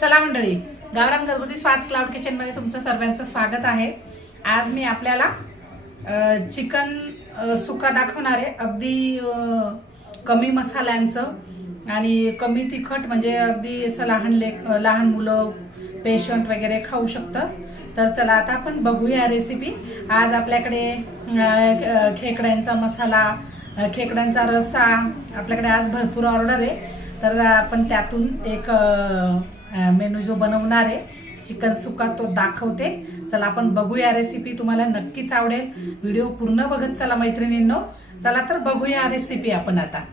चला मंडळी, गावरान घरगुती स्वाद क्लाउड किचन मध्ये तुमचं सर्वांचं स्वागत आहे। आज मी आपल्याला चिकन सुका दाखवणार आहे। अगदी कमी मसाल्यांचं आणि कमी तिखट, म्हणजे अगदी असं लहान मुलं पेशंट वगैरे खाऊ शकतं। तर चला आता आपण बघूया रेसिपी। आज आपल्याकडे खेकड्यांचा मसाला, खेकड्यांचा रस्सा आपल्याकडे आज भरपूर ऑर्डर आहे। तर आपण त्यातून एक मेनू जो बनवणार आहे चिकन सुका तो दाखवते। चला आपण बघूया रेसिपी, तुम्हाला नक्कीच आवडेल। व्हिडिओ पूर्ण बघत चला मैत्रिणींनो। चला तर बघूया रेसिपी आपण आता।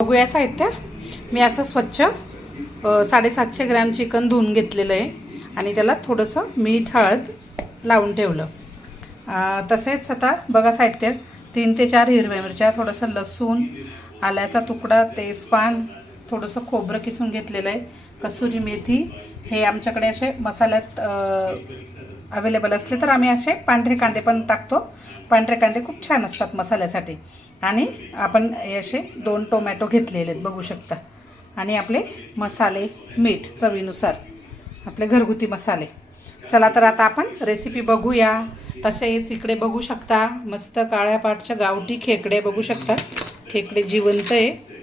बघूया साहित्य। मी असं स्वच्छ 750 ग्रॅम चिकन धुवून घेतलेलं आहे आणि त्याला थोडंसं मीठ हळद लावून ठेवलं। तसेच आता बघा साहित्य, 3 ते 4 हिरव्या मिरच्या, थोडंसं लसूण, आल्याचा तुकडा, तेजपान, थोडंसं खोबरं किसून घेतलेलं आहे, कसुरी मेथी। हे आमच्याकडे असे मसाल्यात अवेलेबल असले तर आम्ही असे पांढरे कांदे पण टाकतो। पांढरे कांदे खूप छान असतात मसाल्यासाठी। आणि आपण असे 2 टोमॅटो घेतलेले आहेत बघू शकता। आणि आपले मसाले, मीठ चवीनुसार, आपले घरगुती मसाले। चला तर आता आपण रेसिपी बघूया। तसेच इकडे बघू शकता मस्त काळ्या पाटच्या गावठी खेकडे बघू शकता। खेकडे जिवंत आहे।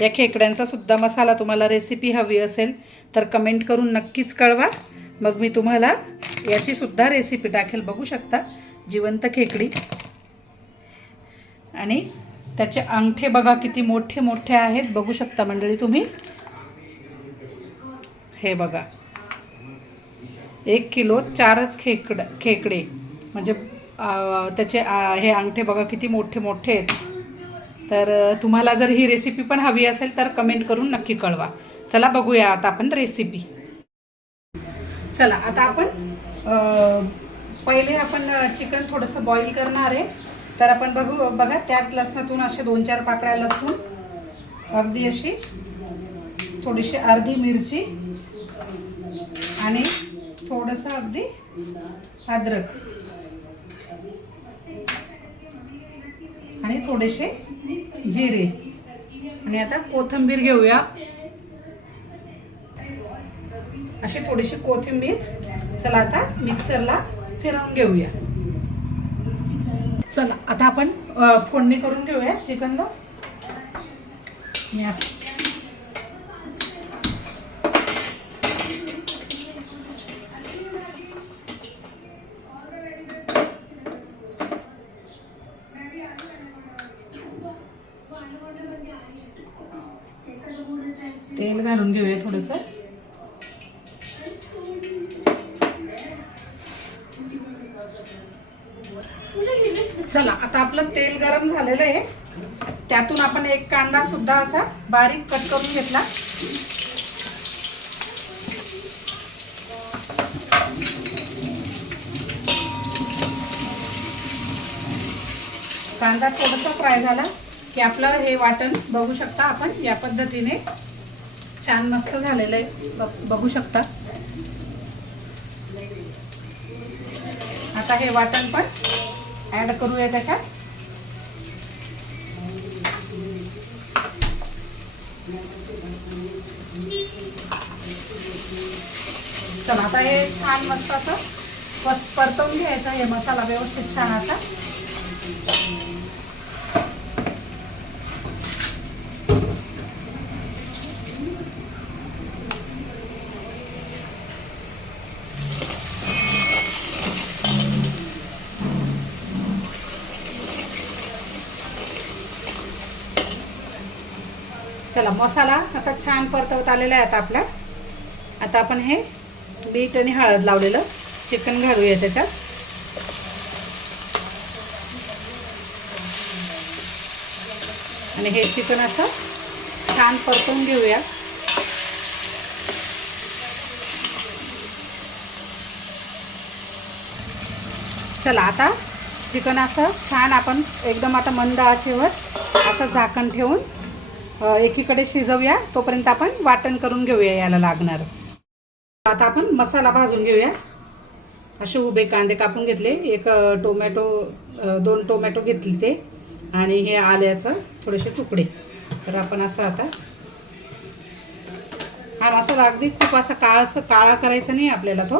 या खेकड्यांचा सुद्धा मसाला तुम्हाला रेसिपी हवी असेल तर कमेंट करून नक्कीच कळवा, मग मी तुम्हाला याची सुद्धा रेसिपी टाकेल। बघू शकता जिवंत खेकडी आणि त्याचे अंगठे बघा किती मोठे मोठे आहेत, बघू शकता मंडळी तुम्ही। हे बघा 1 किलो 4च खेकडे, म्हणजे त्याचे हे अंगठे बघा किती मोठे मोठे आहेत। तर तुम्हाला जर ही रेसिपी पण हवी असेल तर कमेंट करून नक्की कळवा। चला बघूया आता आपण रेसिपी। चला आता आपण पहिले आपण चिकन थोडंसं बॉईल करणार आहे। तर आपण बघा त्याच लसणातून असे 2-4 पाकळ्या लसूण, अगदी अशी थोडीशी अर्धी मिरची आणि थोडंसं अगदी अद्रक आणि थोडेसे जिरे आणि आता कोथिंबीर घेऊया। अशी थोडीशी कोथिंबीर। चला आता मिक्सरला फिरवून घेऊया। चला आता आपण फोडणी करून घेऊया चिकनला। तेल घालून घेऊया थोडंसं। चला आता आपलं तेल गरम झालेलं आहे। त्यातून आपण एक कांदा सुद्धा असा बारीक कट करून घेतला। कांदा थोडासा फ्राय झाला की आपलं हे वाटण बघू शकता आपण या पद्धतीने छान मस्त झालेलं आहे, बघू शकता। आता हे वाटण पण ऍड करूया त्याच्यात। चला आता हे छान मस्त असं परतवून घ्यायचं, हे मसाला व्यवस्थित छान असा। चला मसाला आता छान परतवत आलेला आहे। आता आपला आता आपण हे मीठ आणि हळद लावलेलं चिकन घालूया त्याच्यात। आणि हे चिकन असं छान परतवून घेऊया। चला आता चिकन असं छान आपण एकदम आता मंद आचेवर असं झाकण ठेवून एकीकडे शिजवूया। तोपर्यंत आपण वाटण करून घेऊया याला लागणार। आता आपण मसाला भाजून घेऊया। असे उभे कांदे कापून घेतले, 2 टोमॅटो घेतले ते, आणि हे आल्याचं थोडेसे तुकडे। तर आपण असं आता हा मसाला अगदी खूप असा काळा करायचा नाही आपल्याला तो.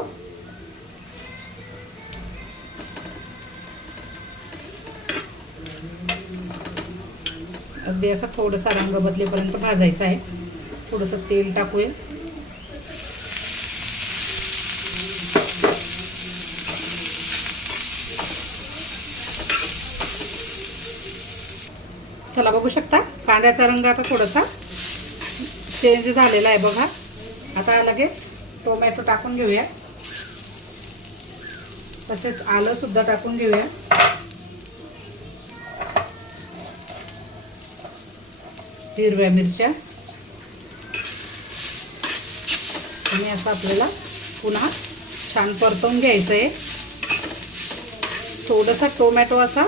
अगदी असा थोडासा रंग बदलेपर्यंत भाजायचा आहे. थोडंसं तेल टाकूया. चला बघू शकता कांद्याचा रंग आता थोडासा चेंज झालेला आहे बघा. आता लगेच टोमॅटो टाकून घेऊया. तसेच आलं सुद्धा टाकून घेऊया. हिरव्या मिरच्या आणि असं आपल्याला पुन्हा छान परतवून घ्यायचं आहे. थोडासा टोमॅटो असा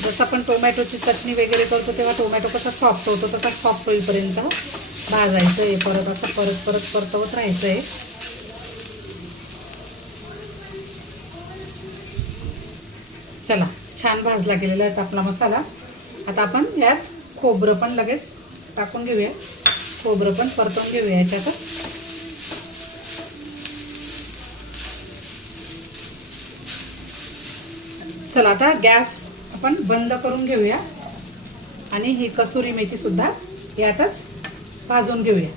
जसं आपण टोमॅटोची चटणी वगैरे करतो तेव्हा टोमॅटो कसा सॉफ्ट होतो तसा सॉफ्ट होईपर्यंत भाजायचं आहे. परत असं परत परतवत राहायचं आहे. चला छान भाजला गेलेला आहे आपला मसाला. आता आपण यात खोबरं पण लगेच टाकून घेऊया. खोबरं पण परतवून घेऊया याच्यातच. चला आता गॅस आपण बंद करून घेऊया आणि ही कसुरी मेथी सुद्धा यातच भाजून घेऊया.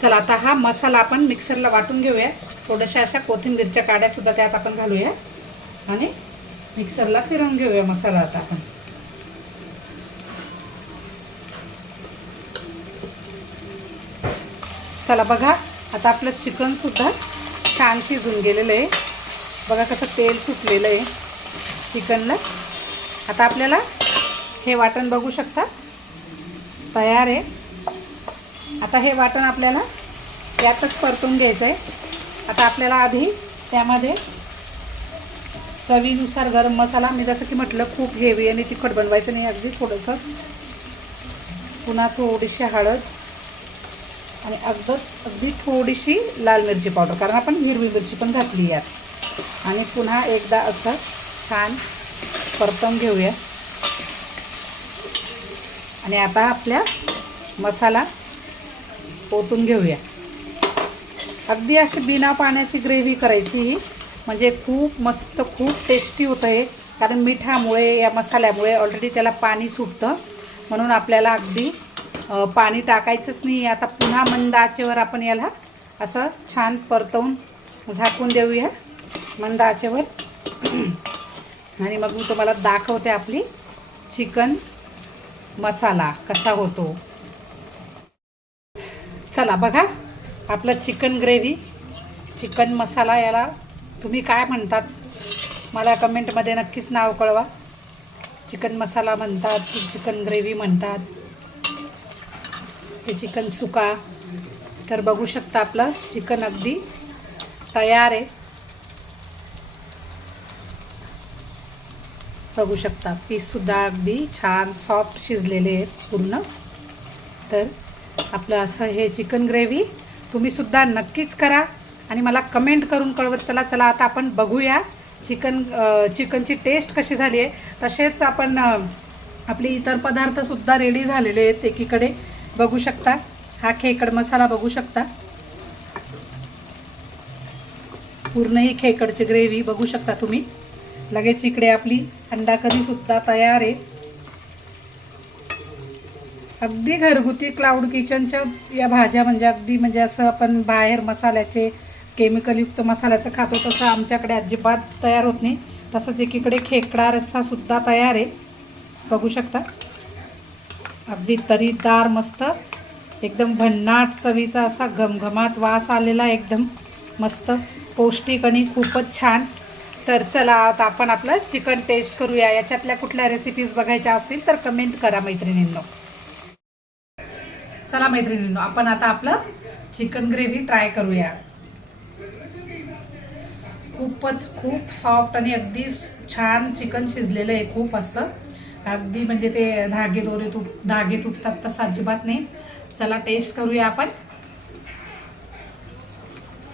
चला आता हा मसाला आपण मिक्सरला वाटून घेऊया. थोड्याशा अशा कोथिंबीरच्या काड्या सुद्धा त्यात आपण घालूया आणि मिक्सरला फिरवून घेऊया मसाला आता आपण. चला बघा आता आपलं चिकन सुद्धा छान शिजून गेलेलं आहे. बघा कसं तेल सुटलेलं आहे चिकनला. आता आपल्याला हे वाटण बघू शकता तयार आहे. आता हे वाटण आपल्याला यातच परतून घ्यायचं आहे. आता आपल्याला आधी त्यामध्ये चवीनुसार गरम मसाला, मी जसं की म्हटलं खूप हेवी आणि तिखट बनवायचं नाही, अगदी थोडंसंच. पुन्हा थोडीशी हळद आणि अगदी थोडीशी लाल मिरची पावडर, कारण आपण हिरवी मिरची पण घातली यात. आणि पुन्हा एकदा असं छान परतून घेऊया. आणि आता आपल्या मसाला ओतून घेऊया. अगदी अशी बिना पाण्याची ग्रेव्ही करायची ही, म्हणजे खूप मस्त खूप टेस्टी होतं आहे. कारण मिठामुळे या मसाल्यामुळे ऑलरेडी त्याला पाणी सुटतं, म्हणून आपल्याला अगदी पाणी टाकायचंच नाही. आता पुन्हा मंद आचेवर आपण याला असं छान परतवून झाकून देऊया मंद आचेवर. आणि मग मी तुम्हाला दाखवते आपली चिकन मसाला कसा होतो. चला बघा आपलं चिकन ग्रेव्ही, चिकन मसाला, याला तुम्ही काय म्हणतात मला कमेंटमध्ये नक्कीच नाव कळवा. चिकन मसाला म्हणतात की चिकन ग्रेव्ही म्हणतात ते चिकन सुका. तर बघू शकता आपलं चिकन अगदी तयार आहे. बघू शकता पीससुद्धा अगदी छान सॉफ्ट शिजलेले आहेत पूर्ण. तर आपलं असं हे चिकन ग्रेव्ही तुम्हीसुद्धा नक्कीच करा आणि मला कमेंट करून कळवत चला. चला आता आपण बघूया चिकनची टेस्ट कशी झाली आहे. तसेच आपण आपले इतर पदार्थसुद्धा रेडी झालेले आहेत. एकीकडे बघू शकता हा खेकड मसाला बघू शकता, पूर्ण ही खेकडची ग्रेव्ही बघू शकता तुम्ही. लगेच इकडे आपली अंडा करीसुद्धा तयार आहे. अगदी घरगुती क्लाउड किचनच्या या भाज्या, म्हणजे अगदी म्हणजे असं आपण बाहेर मसाल्याचे केमिकलयुक्त मसाल्याचं खातो तसं आमच्याकडे अजिबात तयार होत नाही. तसंच एकीकडे खेकडा रस्सासुद्धा तयार आहे बघू शकता. अगदी तरीदार मस्त एकदम भन्नाट चवीचा असा घमघमाट वास आलेला, एकदम मस्त पौष्टिक आणि खूपच छान. तर चला आता आपण आपलं चिकन टेस्ट करूया. याच्यातल्या कुठल्या रेसिपीज बघायच्या असतील तर कमेंट करा मैत्रिणींनो. चला मैत्रिणींनो आपण आता आपलं चिकन ग्रेव्ही ट्राय करूया. खूप सॉफ्ट आणि अगदी छान चिकन शिजलेलं आहे. खूप असं अगदी म्हणजे ते धागे तुटतात तसं अजिबात नाही. चला टेस्ट करूया आपण.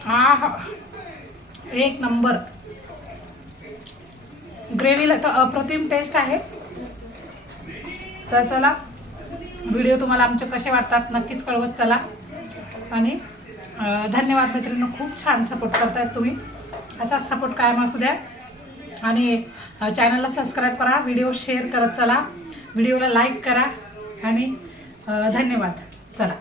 हा एक नंबर. ग्रेव्हीला तर अप्रतिम टेस्ट आहे. तर चला, व्हिडिओ तुम्हाला आमचे कसे वाटतात नक्कीच कळवत चला. आणि धन्यवाद मैत्रिणींनो, खूप छान सपोर्ट करतायत तुम्ही. असाच सपोर्ट कायम असू द्या. आणि चॅनलला सबस्क्राईब करा, व्हिडिओ शेअर करत चला, व्हिडिओला लाईक करा. आणि धन्यवाद. चला.